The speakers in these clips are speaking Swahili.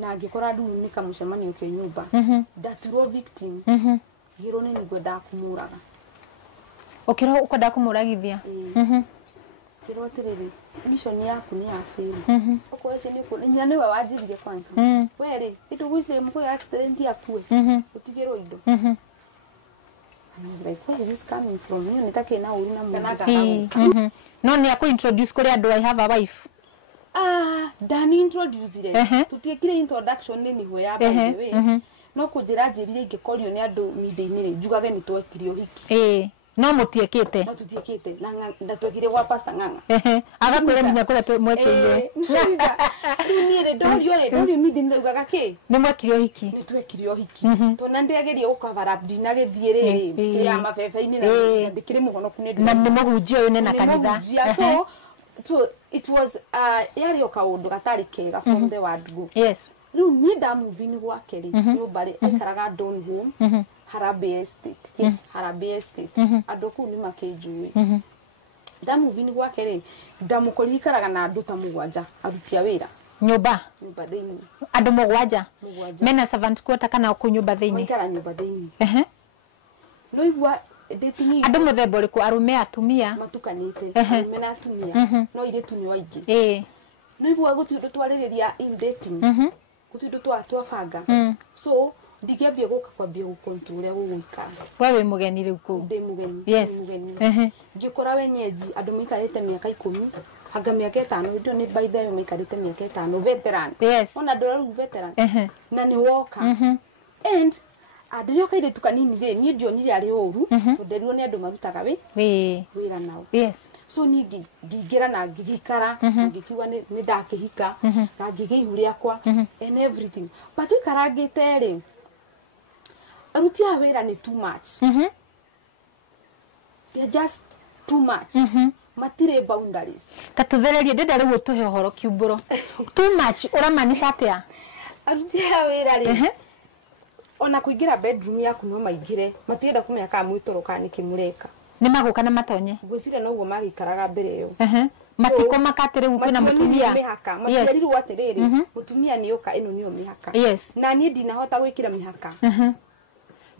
na ngikora ndu ni kamucemanio ke nyumba ndaturwo victim hiro ni ngwenda kumuraga okiro ukwenda kumuragithia kiro tiriri mission yaku ni afiri okwese ni ko nya ni we wajirire kwanza were itu gwise mko accident yakue utigero indo I was like, where is this coming from? You nitake na uri na mungu. No ni aku introduce kuri andu I have a wife. Dani introduce ile. Tutiekire introduction ni ho ya bawe. No kujira njirire ingikorio ni andu mide-ini ri njugage ni twekirio hiki. No mutiekite. No tutiekite. Na ndatwekire gwa pastor nganga. Agakwira minya kuri mwekirie. Ni re dorio mide ndaugaga ki? Ni mwekirio hiki. Ni twekirio hiki. To na ndegerie ukavara ndina githiere ya mabebe-ini na ndikire muhonoku ni na muhunjia uyu na kanitha. So it was yari okaundu gatari kega from the word go. Yes. Riu ni da movie ni gwakeri nyumbari aikaraga Don Home Harambee Estate. Yes, Harambee Estate. Adoku ni makejui. Da movie ni gwakeri ndamukori ikaraga na andu ta mugwanja arutia wira. Nyumba thiini. Andu mugwanja. Mena servant quarter kana ku nyumba thiini. Ikara nyumba thiini. No igwa dating andu muthemba uriku arume atumia matukanite arume na atumia no ire tu ni waingi no igwa gutindu twaririria in dating gutindu twabanga so ndikiambia guka kwambia gukontura guguikara wewe mugeni riu ku ndi mugeni yes ngikora wenyeji andu mikarite miaka 10 anga miaka 5 ndio ni by the way mikarite miaka 5 veteran yes ona doru veteran na ni woka and Adioka ile tukanini le ni ndio ni ari oru nderuo ni andu marutaga wira nao yes so ni ngigira na ngigikara ngikiwa ni ndakihika na ngigihuri akwa and everything but ikaragite ri aruti a wira ni too much they just too much matire boundaries katuthererie ndenda riu tuhe horo kiumburo too much uramanisha atia aruti a wira ri ona kuingira bedroom yaku no maingire matienda kumenya ka mwitoroka ni kimureka ni maguka na matonye gwicire no ugo magikaraga mbere yo matiko makatire guku na mutumia mihaka matiariru atiriri mutumia ni yoka ino niyo mihaka yes na ni ndinahota gwikira mihaka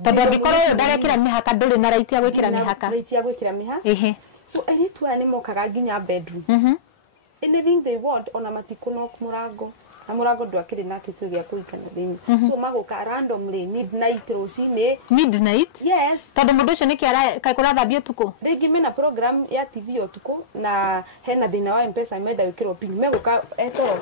tondu ngikoro yo ndarekira mihaka nduri na right ya gwikira mihaka right ya gwikira mihaka so eritu ani mokaga nginya bedroom anything they want ona matiko no kumurango na murango ndwakiri na kitu gya kuikana thini so magoka randomly midnight rocine midnight yes tondu mundu ucio nikiara kaikora thabio tuko rigi mena program ya TV otuko na hena thina wa M-Pesa meda wikiro pin megoka etoro